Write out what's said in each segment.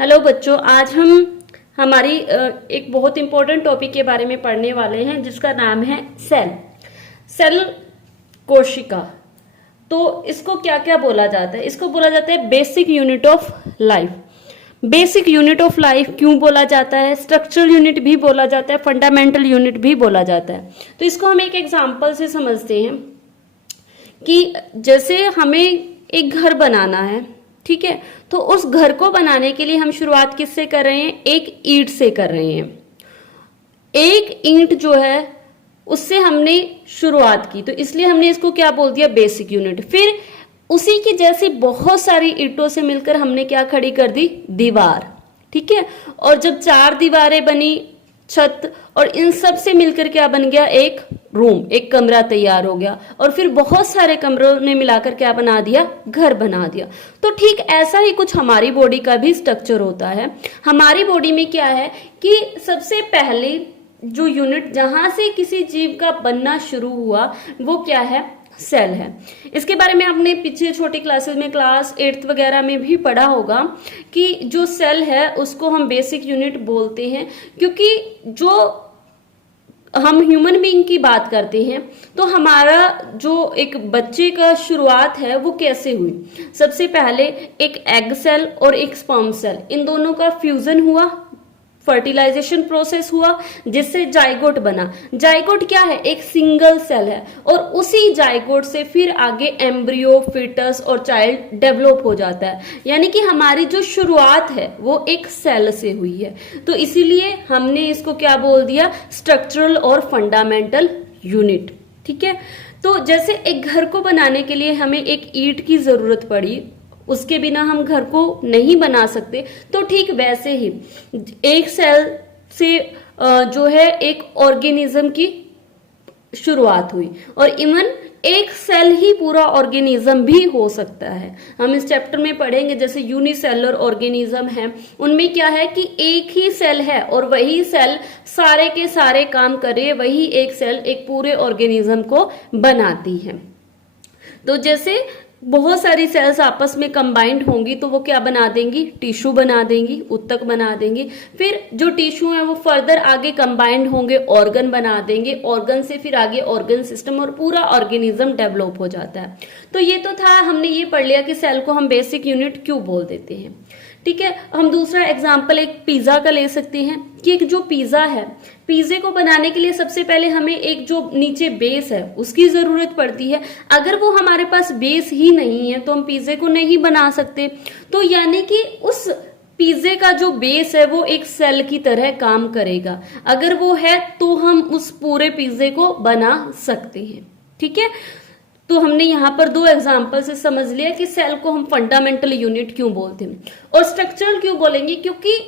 Hello बच्चों, आज हम हमारी एक बहुत इंपॉर्टेंट टॉपिक के बारे में पढ़ने वाले हैं जिसका नाम है सेल। सेल कोशिका। तो इसको क्या क्या बोला जाता है? इसको बोला जाता है basic unit of life. Basic unit of life क्यों बोला जाता है? स्ट्रक्चरल यूनिट भी बोला जाता है, फंडामेंटल यूनिट भी बोला जाता है। तो इसको हम एक एग्जाम्पल से समझते हैं कि जैसे हमें एक घर बनाना है, ठीक है, तो उस घर को बनाने के लिए हम शुरुआत किससे कर रहे हैं? एक ईंट से कर रहे हैं। एक ईंट जो है उससे हमने शुरुआत की, तो इसलिए हमने इसको क्या बोल दिया? Basic unit. फिर उसी की जैसी बहुत सारी ईंटों से मिलकर हमने क्या खड़ी कर दी? दीवार, ठीक है। और जब 4 दीवारें बनी, छत, और इन सब से मिलकर क्या बन गया? एक रूम, एक कमरा तैयार हो गया। और फिर बहुत सारे कमरों ने मिलाकर क्या बना दिया? घर बना दिया। तो ठीक ऐसा ही कुछ हमारी बॉडी का भी स्ट्रक्चर होता है। हमारी बॉडी में क्या है कि सबसे पहले जो यूनिट जहां से किसी जीव का बनना शुरू हुआ वो क्या है? सेल है। इसके बारे में आपने पीछे छोटी क्लासेस में, क्लास 8th वगैरह में भी पढ़ा होगा कि जो सेल है उसको हम बेसिक यूनिट बोलते हैं, क्योंकि जो हम ह्यूमन बीइंग की बात करते हैं तो हमारा जो एक बच्चे का शुरुआत है वो कैसे हुई? सबसे पहले एक एग सेल और एक स्पर्म सेल, इन दोनों का फ्यूजन हुआ, फर्टिलाइजेशन प्रोसेस हुआ, जिससे जाइगोट बना। जाइगोट क्या है? एक सिंगल सेल है। और उसी जाइगोट से फिर आगे एम्ब्रियो, फीटस और चाइल्ड डेवलप हो जाता है। यानी कि हमारी जो शुरुआत है वो एक सेल से हुई है। तो इसीलिए हमने इसको क्या बोल दिया? स्ट्रक्चरल और फंडामेंटल यूनिट, ठीक है। तो जैसे एक घर को बनाने के लिए हमें एक ईंट की जरूरत पड़ी, उसके बिना हम घर को नहीं बना सकते, तो ठीक वैसे ही एक सेल से जो है एक ऑर्गेनिज्म की शुरुआत हुई। और इवन एक सेल ही पूरा ऑर्गेनिज्म भी हो सकता है। हम इस चैप्टर में पढ़ेंगे जैसे यूनिसेलुलर ऑर्गेनिज्म है, उनमें क्या है कि एक ही सेल है और वही सेल सारे के सारे काम करे, वही एक सेल एक पूरे ऑर्गेनिज्म को बनाती है। तो जैसे बहुत सारी सेल्स आपस में कंबाइंड होंगी तो वो क्या बना देंगी? टिश्यू बना देंगी, ऊतक बना देंगी। फिर जो टिश्यू है वो फर्दर आगे कंबाइंड होंगे, ऑर्गन बना देंगे, ऑर्गन से फिर आगे ऑर्गन सिस्टम और पूरा ऑर्गेनिज्म डेवलप हो जाता है। तो ये तो था, हमने ये पढ़ लिया कि सेल को हम बेसिक यूनिट क्यों बोल देते हैं, ठीक है। हम दूसरा एग्जाम्पल एक पिज्जा का ले सकते हैं कि एक जो पिज्जा है, पिज्जे को बनाने के लिए सबसे पहले हमें एक जो नीचे बेस है उसकी जरूरत पड़ती है। अगर वो हमारे पास बेस ही नहीं है तो हम पिज्जे को नहीं बना सकते। तो यानी कि उस पिज्जे का जो बेस है वो एक सेल की तरह काम करेगा। अगर वो है तो हम उस पूरे पिज्जे को बना सकते हैं, ठीक है। तो हमने यहाँ पर 2 एग्जाम्पल से समझ लिया कि सेल को हम फंडामेंटल यूनिट क्यों बोलते हैं और स्ट्रक्चरल क्यों बोलेंगे, क्योंकि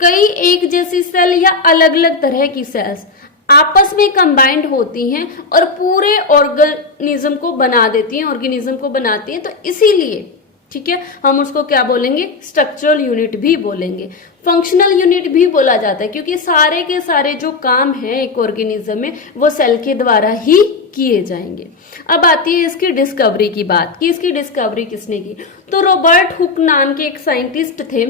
कई एक जैसी सेल या अलग अलग तरह की सेल्स आपस में कंबाइंड होती हैं और पूरे ऑर्गेनिज्म को बना देती हैं, ऑर्गेनिज्म को बनाती हैं। तो इसीलिए, ठीक है, हम उसको क्या बोलेंगे? स्ट्रक्चरल यूनिट भी बोलेंगे, फंक्शनल यूनिट भी बोला जाता है, क्योंकि सारे के सारे जो काम है एक ऑर्गेनिज्म में वो सेल के द्वारा ही किए जाएंगे। अब आती है इसकी डिस्कवरी की बात कि इसकी डिस्कवरी किसने की? तो रॉबर्ट हुक नाम के एक साइंटिस्ट थे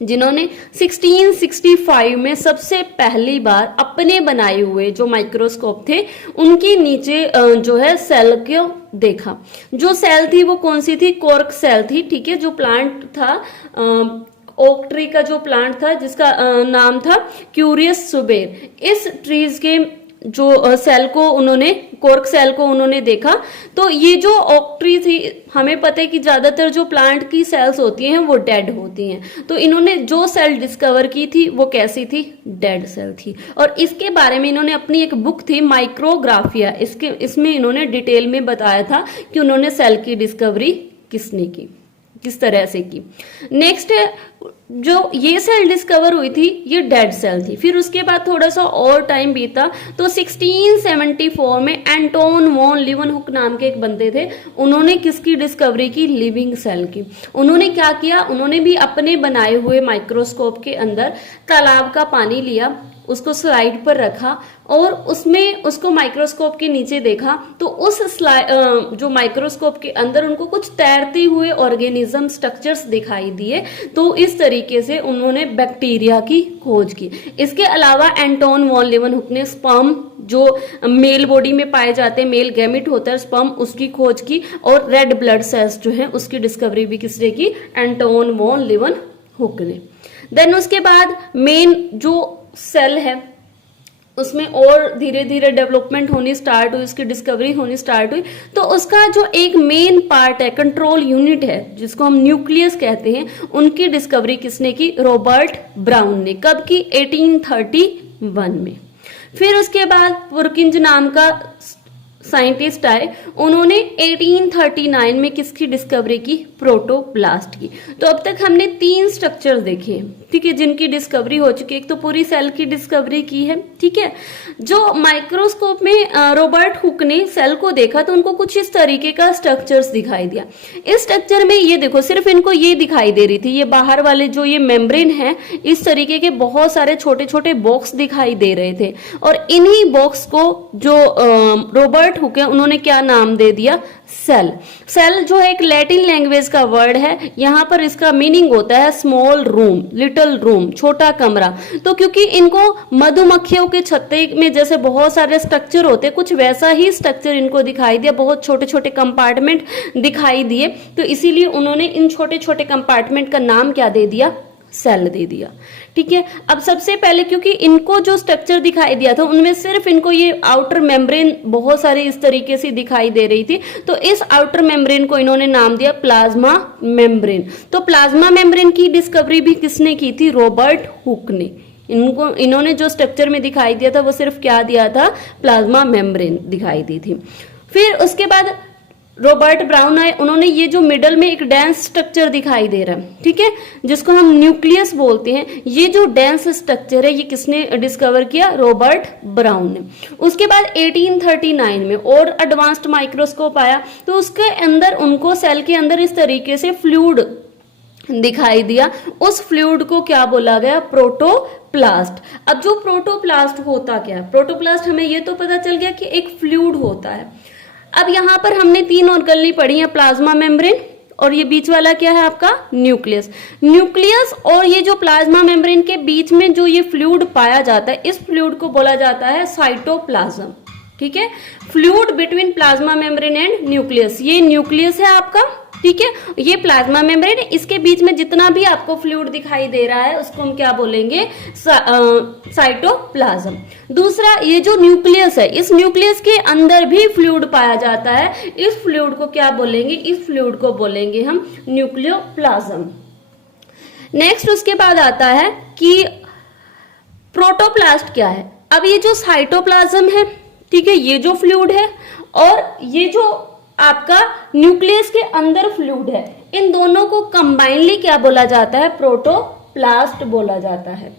जिन्होंने 1665 में सबसे पहली बार अपने बनाए हुए जो माइक्रोस्कोप थे उनके नीचे जो है सेल को देखा। जो सेल थी वो कौन सी थी? कॉर्क सेल थी, ठीक है। जो प्लांट था, ओक ट्री का जो प्लांट था जिसका नाम था क्यूरियस सुबेर, इस ट्रीज के जो सेल को उन्होंने, कॉर्क सेल को उन्होंने देखा। तो ये जो ओक ट्री थी, हमें पता है कि ज्यादातर जो प्लांट की सेल्स होती हैं वो डेड होती हैं। तो इन्होंने जो सेल डिस्कवर की थी वो कैसी थी? डेड सेल थी। और इसके बारे में इन्होंने अपनी एक बुक थी माइक्रोग्राफिया, इसमें इन्होंने डिटेल में बताया था कि उन्होंने सेल की डिस्कवरी किसने की, किस तरह से की। नेक्स्ट जो ये सेल डिस्कवर हुई थी ये डेड सेल थी। फिर उसके बाद थोड़ा सा और टाइम बीता तो 1674 में एंटोन वॉन लीवनहुक नाम के एक बंदे थे, उन्होंने किसकी डिस्कवरी की? लिविंग सेल की। उन्होंने क्या किया? उन्होंने भी अपने बनाए हुए माइक्रोस्कोप के अंदर तालाब का पानी लिया उसको स्लाइड पर रखा और उसमें उसको माइक्रोस्कोप के नीचे देखा, तो उस जो माइक्रोस्कोप के अंदर उनको कुछ तैरते हुए ऑर्गेनिज्म स्ट्रक्चर्स दिखाई दिए। तो इस तरीके से उन्होंने बैक्टीरिया की खोज की। इसके अलावा एंटोन वॉन लीवनहुक ने स्पर्म, जो मेल बॉडी में पाए जाते हैं, मेल गैमिट होता है स्पर्म, उसकी खोज की। और रेड ब्लड सेल्स जो है उसकी डिस्कवरी भी किसने की? एंटोन वॉन लीवनहुक ने। देन उसके बाद मेन जो सेल है उसमें और धीरे धीरे डेवलपमेंट होनी स्टार्ट हुई, उसकी डिस्कवरी होनी स्टार्ट हुई। तो उसका जो एक मेन पार्ट है, कंट्रोल यूनिट है, जिसको हम न्यूक्लियस कहते हैं, उनकी डिस्कवरी किसने की? रॉबर्ट ब्राउन ने। कब की? 1831 में। फिर उसके बाद पुरकिंज नाम का साइंटिस्ट आए, उन्होंने 1839 में किसकी डिस्कवरी की? प्रोटोप्लास्ट की। तो अब तक हमने 3 स्ट्रक्चर देखे, ठीक है, जिनकी डिस्कवरी हो चुकी है। एक तो पूरी सेल की डिस्कवरी की है, ठीक है। जो माइक्रोस्कोप में रॉबर्ट हुक ने सेल को देखा तो उनको कुछ इस तरीके का स्ट्रक्चर्स दिखाई दिया। इस स्ट्रक्चर में ये देखो, सिर्फ इनको ये दिखाई दे रही थी, ये बाहर वाले जो ये मेम्ब्रेन है, इस तरीके के बहुत सारे छोटे छोटे बॉक्स दिखाई दे रहे थे। और इन्हीं बॉक्स को जो रॉबर्ट हुक है उन्होंने क्या नाम दे दिया? सेल। सेल जो है एक लैटिन लैंग्वेज का वर्ड है, यहां पर इसका मीनिंग होता है स्मॉल रूम, लिटिल रूम, छोटा कमरा। तो क्योंकि इनको मधुमक्खियों के छत्ते में जैसे बहुत सारे स्ट्रक्चर होते हैं, कुछ वैसा ही स्ट्रक्चर इनको दिखाई दिया, बहुत छोटे छोटे कंपार्टमेंट दिखाई दिए, तो इसीलिए उन्होंने इन छोटे छोटे कंपार्टमेंट का नाम क्या दे दिया? सेल दे दिया, ठीक है। अब सबसे पहले क्योंकि इनको जो स्ट्रक्चर दिखाई दिया था उनमें सिर्फ इनको ये आउटर मेम्ब्रेन बहुत सारी इस तरीके से दिखाई दे रही थी, तो इस आउटर मेम्ब्रेन को इन्होंने नाम दिया प्लाज्मा मेम्ब्रेन। तो प्लाज्मा मेम्ब्रेन की डिस्कवरी भी किसने की थी? रॉबर्ट हुक ने। इन्होंने जो स्ट्रक्चर में दिखाई दिया था वो सिर्फ क्या दिया था? प्लाज्मा मेम्ब्रेन दिखाई दी थी। फिर उसके बाद रॉबर्ट ब्राउन आए, उन्होंने ये जो मिडल में एक डेंस स्ट्रक्चर दिखाई दे रहा है, ठीक है, जिसको हम न्यूक्लियस बोलते हैं, ये जो डेंस स्ट्रक्चर है ये किसने डिस्कवर किया? रॉबर्ट ब्राउन ने। उसके बाद 1839 में और एडवांस्ड माइक्रोस्कोप आया, तो उसके अंदर उनको सेल के अंदर इस तरीके से फ्लूइड दिखाई दिया। उस फ्लूइड को क्या बोला गया? प्रोटोप्लास्ट। अब जो प्रोटोप्लास्ट होता क्या है? प्रोटोप्लास्ट हमें ये तो पता चल गया कि एक फ्लूइड होता है। अब यहां पर हमने 3 ऑर्गेनेल पढ़ी है, प्लाज्मा मेम्ब्रेन, और ये बीच वाला क्या है आपका? न्यूक्लियस। न्यूक्लियस और ये जो प्लाज्मा मेम्ब्रेन के बीच में जो ये फ्लूइड पाया जाता है, इस फ्लूइड को बोला जाता है साइटोप्लाज्म, ठीक है। Fluid between plasma membrane and nucleus, ये न्यूक्लियस है आपका, ठीक है, ये प्लाज्मा मेम्ब्रेन। इसके बीच में जितना भी आपको फ्लूइड दिखाई दे रहा है उसको हम क्या बोलेंगे? साइटोप्लाज्म। दूसरा, ये जो न्यूक्लियस है, इस न्यूक्लियस के अंदर भी फ्लूइड पाया जाता है, इस फ्लूइड को क्या बोलेंगे? इस फ्लूइड को बोलेंगे हम न्यूक्लियोप्लाज्म। नेक्स्ट उसके बाद आता है कि प्रोटोप्लास्ट क्या है। अब ये जो साइटोप्लाज्म है, ठीक है, ये जो फ्लूइड है और ये जो आपका न्यूक्लियस के अंदर फ्लूइड है, इन दोनों को कंबाइनली क्या बोला जाता है? प्रोटोप्लास्ट बोला जाता है,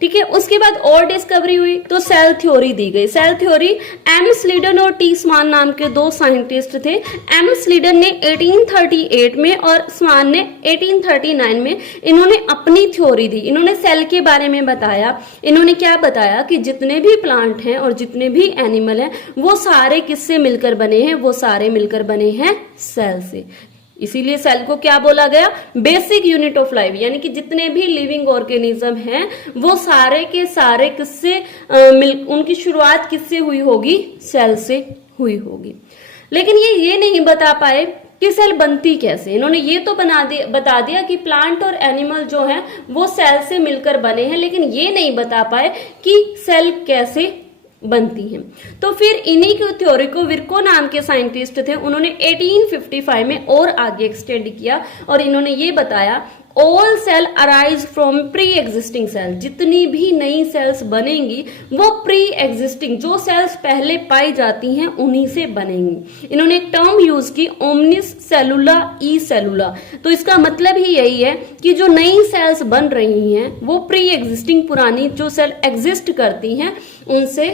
ठीक है। उसके बाद और डिस्कवरी हुई तो सेल थ्योरी दी गई। सेल थ्योरी, एम स्लीडन और टी स्मान नाम के 2 साइंटिस्ट थे। एम स्लीडन ने 1838 में और स्मान ने 1839 में इन्होंने अपनी थ्योरी दी। इन्होंने सेल के बारे में बताया। इन्होंने क्या बताया कि जितने भी प्लांट हैं और जितने भी एनिमल हैं वो सारे किससे मिलकर बने हैं? वो सारे मिलकर बने हैं सेल से। इसीलिए सेल को क्या बोला गया? बेसिक यूनिट ऑफ लाइफ, यानी कि जितने भी लिविंग ऑर्गेनिज्म हैं वो सारे के सारे किससे उनकी शुरुआत किससे हुई होगी? सेल से हुई होगी। लेकिन ये नहीं बता पाए कि सेल बनती कैसे। इन्होंने ये तो बता दिया कि प्लांट और एनिमल जो हैं वो सेल से मिलकर बने हैं, लेकिन ये नहीं बता पाए कि सेल कैसे बनती हैं। तो फिर इन्हीं की थ्योरी को विर्को नाम के साइंटिस्ट थे, उन्होंने 1855 में और आगे एक्सटेंड किया और इन्होंने ये बताया all cell arise from pre existing cell. जितनी भी नई सेल्स बनेंगी वो प्री एग्जिस्टिंग, जो सेल्स पहले पाई जाती हैं उन्हीं से बनेंगी। इन्होंने एक टर्म यूज की, ओमनिस सेलुला ई सेलुला। तो इसका मतलब ही यही है कि जो नई सेल्स बन रही हैं वो प्री एग्जिस्टिंग, पुरानी जो सेल एग्जिस्ट करती हैं उनसे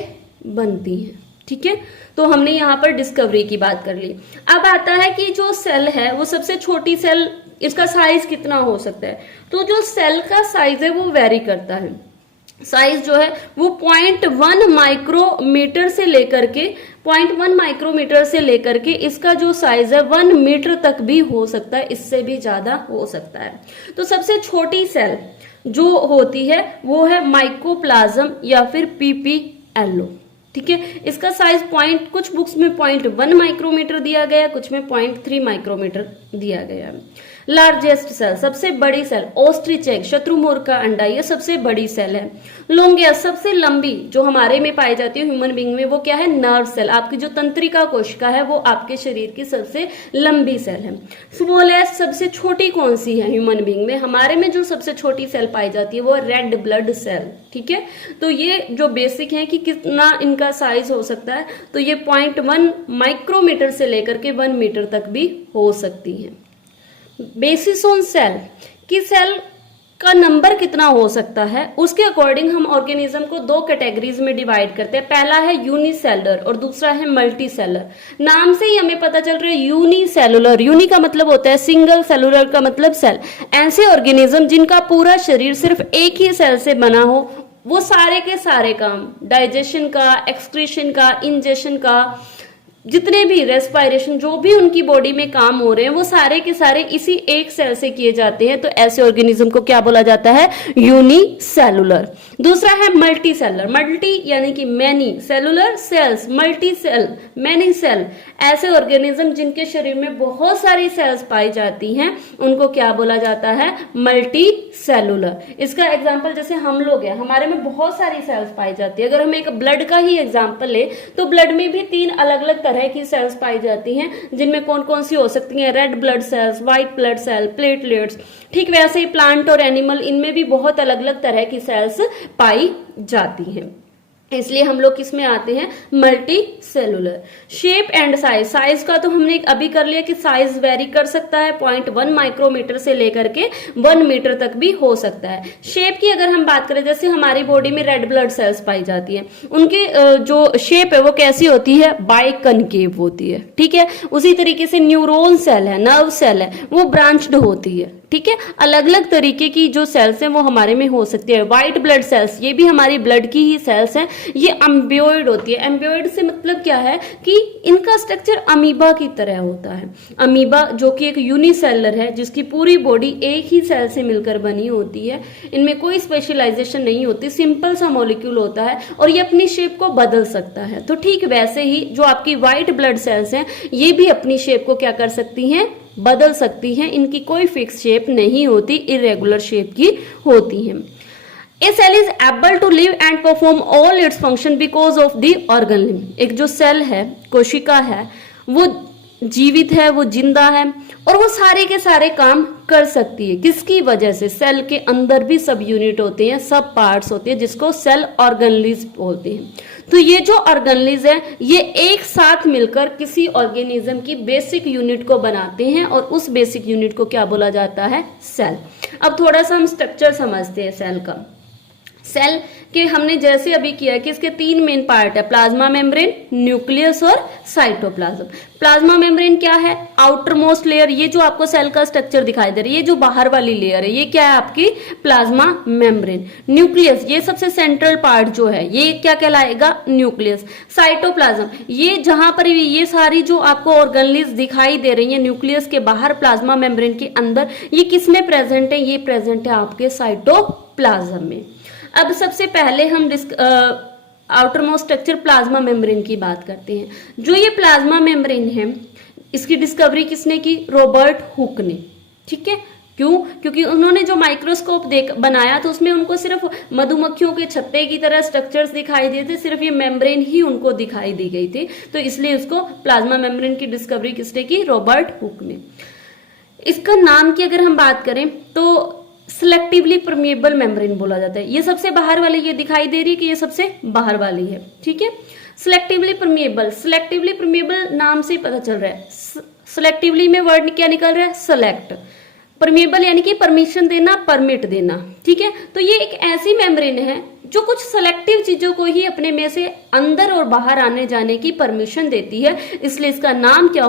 बनती हैं, ठीक है। तो हमने यहाँ पर डिस्कवरी की बात कर ली। अब आता है कि जो सेल है वो सबसे छोटी सेल, इसका साइज कितना हो सकता है? तो जो सेल का साइज है वो वेरी करता है। साइज जो है वो 0.1 माइक्रोमीटर से लेकर के 0.1 माइक्रोमीटर से लेकर के इसका जो साइज है 1 मीटर तक भी हो सकता है, इससे भी ज्यादा हो सकता है। तो सबसे छोटी सेल जो होती है वो है माइकोप्लाज्म या फिर पीपीएलओ। ठीक है, इसका साइज कुछ बुक्स में 0.1 माइक्रोमीटर दिया गया, कुछ में 0.3 माइक्रोमीटर दिया गया। लार्जेस्ट सेल, सबसे बड़ी सेल, ऑस्ट्रिच एग, शत्रुमोर का अंडा, ये सबसे बड़ी सेल है। लॉन्गेस्ट, सबसे लंबी जो हमारे में पाई जाती है ह्यूमन बीइंग में, वो क्या है? Nerve cell. आपकी जो तंत्रिका कोशिका है वो आपके शरीर की सबसे लंबी सेल है। स्मॉलेस्ट, सबसे छोटी कौन सी है ह्यूमन बीइंग में? हमारे में जो सबसे छोटी सेल पाई जाती है वो रेड ब्लड सेल। ठीक है, तो ये जो बेसिक है कि कितना इनका साइज हो सकता है, तो ये 0.1 माइक्रोमीटर से लेकर के 1 मीटर तक भी हो सकती है। बेसिस ऑन सेल, कि सेल का नंबर कितना हो सकता है, उसके अकॉर्डिंग हम ऑर्गेनिज्म को दो कैटेगरीज में डिवाइड करते हैं। पहला है यूनिसेलुलर और दूसरा है मल्टीसेलुलर। नाम से ही हमें पता चल रहा है यूनिसेलुलर, यूनि का मतलब होता है सिंगल, सेलुलर का मतलब सेल। ऐसे ऑर्गेनिज्म जिनका पूरा शरीर सिर्फ एक ही सेल से बना हो, वो सारे के सारे काम डाइजेशन का, एक्सक्रीशन का, इंजेशन का, जितने भी रेस्पायरेशन, जो भी उनकी बॉडी में काम हो रहे हैं, वो सारे के सारे इसी एक सेल से किए जाते हैं। तो ऐसे ऑर्गेनिज्म को क्या बोला जाता है? यूनिसेलुलर। दूसरा है मल्टी सेलुलर, मल्टी यानी कि many, cellular cells, multi cell, many cell. ऐसे ऑर्गेनिज्म जिनके शरीर में बहुत सारी सेल्स पाई जाती हैं उनको क्या बोला जाता है? Multi cellular. इसका एग्जाम्पल जैसे हम लोग हैं, हमारे में बहुत सारी सेल्स पाई जाती है। अगर हम एक ब्लड का ही एग्जाम्पल ले तो ब्लड में भी 3 अलग अलग तरह की सेल्स पाई जाती हैं, जिनमें कौन कौन सी हो सकती हैं? Red blood cells, white blood cell, platelets. ठीक वैसे ही प्लांट और एनिमल, इनमें भी बहुत अलग अलग तरह की सेल्स पाई जाती हैं। इसलिए हम लोग किसमें आते हैं? Multi cellular. Shape and size, size का तो हमने अभी कर लिया कि साइज वेरी कर सकता है, 0.1 माइक्रोमीटर से लेकर के 1 मीटर तक भी हो सकता है। शेप की अगर हम बात करें, जैसे हमारी बॉडी में रेड ब्लड सेल्स पाई जाती है, उनकी जो शेप है वो कैसी होती है? बाइकनकेव होती है। ठीक है, उसी तरीके से न्यूरॉन सेल है, नर्व सेल है, वो ब्रांच्ड होती है। ठीक है, अलग अलग तरीके की जो सेल्स हैं वो हमारे में हो सकती है। व्हाइट ब्लड सेल्स, ये भी हमारी ब्लड की ही सेल्स हैं, ये एम्बियोइड होती है। एम्बियोइड से मतलब क्या है कि इनका स्ट्रक्चर अमीबा की तरह होता है। अमीबा जो कि एक यूनिसेलर है, जिसकी पूरी बॉडी एक ही सेल से मिलकर बनी होती है, इनमें कोई स्पेशलाइजेशन नहीं होती, सिंपल सा मॉलिक्यूल होता है और ये अपनी शेप को बदल सकता है। तो ठीक वैसे ही जो आपकी व्हाइट ब्लड सेल्स हैं, ये भी अपनी शेप को क्या कर सकती हैं? बदल सकती हैं। इनकी कोई फिक्स शेप नहीं होती, इरेगुलर शेप की होती है। A cell is able to live and perform all its function because of the organ limb. एक जो सेल है, कोशिका है, वो जीवित है, वो जिंदा है और वो सारे के सारे काम कर सकती है। किसकी वजह से? सेल के अंदर भी सब यूनिट होते हैं, सब पार्ट्स होते हैं, जिसको सेल ऑर्गेनलीज बोलते हैं। तो ये जो ऑर्गेनलीज है, ये एक साथ मिलकर किसी ऑर्गेनिज्म की बेसिक यूनिट को बनाते हैं और उस बेसिक यूनिट को क्या बोला जाता है? सेल। अब थोड़ा सा हम स्ट्रक्चर समझते हैं सेल का। सेल के हमने जैसे अभी किया कि इसके 3 मेन पार्ट है, प्लाज्मा मेम्ब्रेन, न्यूक्लियस और साइटोप्लाज्म। प्लाज्मा मेम्ब्रेन क्या है? आउटर मोस्ट लेयर, ये जो आपको सेल का स्ट्रक्चर दिखाई दे रही है, ये जो बाहर वाली लेयर है, ये क्या है? आपकी प्लाज्मा मेम्ब्रेन। न्यूक्लियस, ये सबसे सेंट्रल पार्ट जो है, ये क्या कहलाएगा? न्यूक्लियस। साइटोप्लाज्म, ये जहां पर ये सारी जो आपको ऑर्गेनलीज दिखाई दे रही है न्यूक्लियस के बाहर, प्लाज्मा मेम्ब्रेन के अंदर, ये किसमें प्रेजेंट है? ये प्रेजेंट है आपके साइटोप्लाज्म में। अब सबसे पहले हम outer most structure plasma membrane की बात करते हैं। जो ये प्लाज्मा मेम्ब्रेन है, इसकी डिस्कवरी किसने की? रॉबर्ट हुक ने। ठीक है, क्यों? क्योंकि उन्होंने जो माइक्रोस्कोप बनाया तो उसमें उनको सिर्फ मधुमक्खियों के छत्ते की तरह स्ट्रक्चर्स दिखाई दिए थे, सिर्फ ये मेम्ब्रेन ही उनको दिखाई दी गई थी, तो इसलिए उसको प्लाज्मा मेम्ब्रेन की डिस्कवरी किसने की? रॉबर्ट हुक ने। इसका नाम की अगर हम बात करें तो सिलेक्टिवली परमिएबल मेम्ब्रेन बोला जाता है। ये सबसे बाहर वाली, ये दिखाई दे रही है कि ये सबसे बाहर वाली है। ठीक है, सिलेक्टिवली परमिएबल, सिलेक्टिवली परमिएबल नाम से ही पता चल रहा है। सिलेक्टिवली में वर्ड क्या निकल रहा है? सेलेक्ट। परमिएबल यानी कि परमिशन देना, परमिट देना। ठीक है, तो ये एक ऐसी मेम्ब्रेन है जो कुछ सेलेक्टिव चीजों को ही अपने में से अंदर और बाहर आने जाने की परमिशन देती है, इसलिए इसका नाम क्या